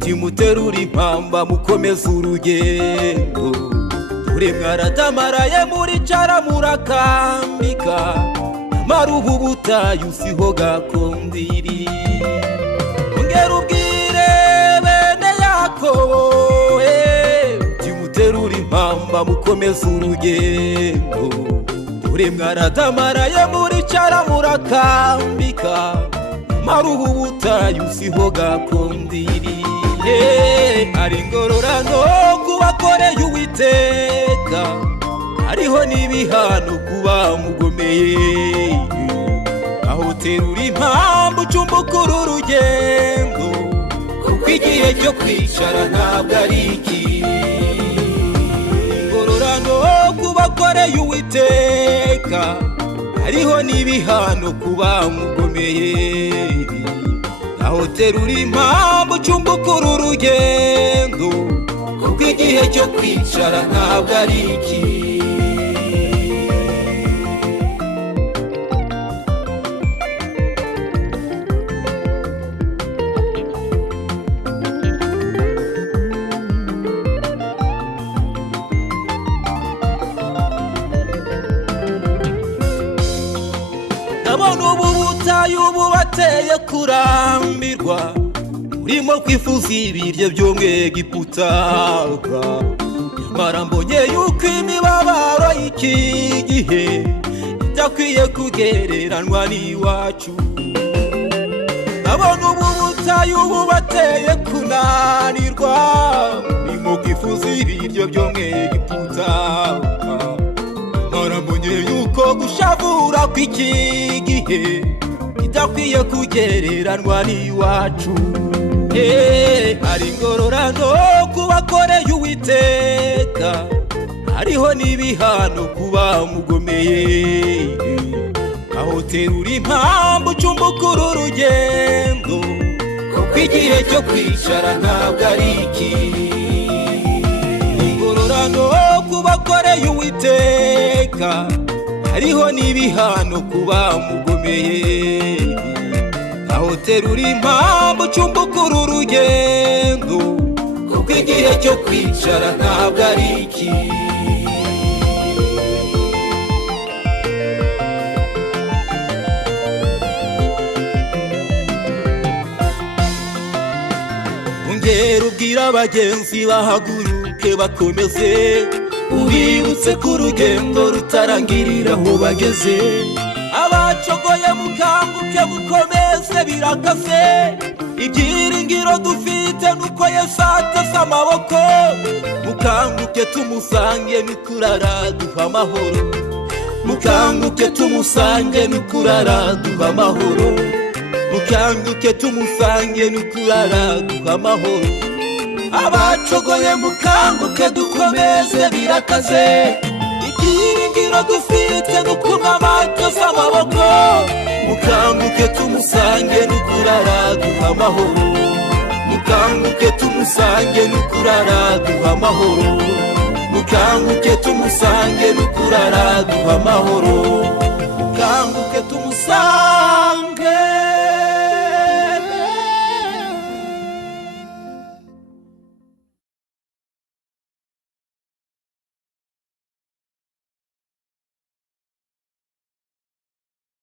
Timuterura impamba mukomeza urugendo dore mwaratamaraye muricara murakambika marubu butayu siho gakondiri ongera ubwire bene Yakobo timuterura impamba mukomeza urugendo dore mwaratamaraye muricara murakambika marubu butayu siho gakondiri ari ingororano kubakoreye Uwiteka ariho n'ibihano kuba mugomeye aho terura impamvu ucumbukura urugendo kuko igihe cyo kwicara ntabwo ari iki ingororano kubakoreye Uwiteka ariho n'ibihano kuba mugomeye aho terura impamvu ucumbukura urugendo kuko igihe cyo kwicara ntabwo ari iki ndabona ubu butayu bubateye kurambirwa urimo kwifuza ibiryo byo mu Egiputa nyamara mbonye yuko imibabaro y'iki gihe idakwiye kugereranwa n'iwacu ndabona ubu butayu bubateye kunanirwa urimo kwifuza ibiryo byo mu Egiputa nyamara mbonye yuko gushavura kw'iki gihe idakwiye kugereranwa n'iwacu ari ingororano kubakoreye Uwiteka ariho n'ibihano kuba mugomeye aho terura impamvu ucumbukura urugendo kuko igihe cyo kwicara ntabwo ari iki ingororano kubakoreye Uwiteka ariho n'ibihano kuba mugomeye aho terura impamvu ucumbukura urugendo kuko igihe cyo kwicara ntabwo ari iki ongera ubwira abagenzi bahaguruke bakomeze ubibutse ko urugendo rutarangirira aho bageze abacogoye mukanguke mukomeze birakase ibyiringiro dufite nuko Yesu ateze amaboko mukanguke tumusange nukurara duha amahoro mukanguke tumusange nukurara duha amahoro mukanguke tumusange nukurara duha amahoro abacogoye mukanguke dukomeze birakaze ibyiringiro dufite nuko ateze amaboko mukanguke tumusange nukurara duha amahoro mukanguke tumusange nukurara duha amahoro mukanguke tumusange nukurara duha amahoro mukanguke tumusange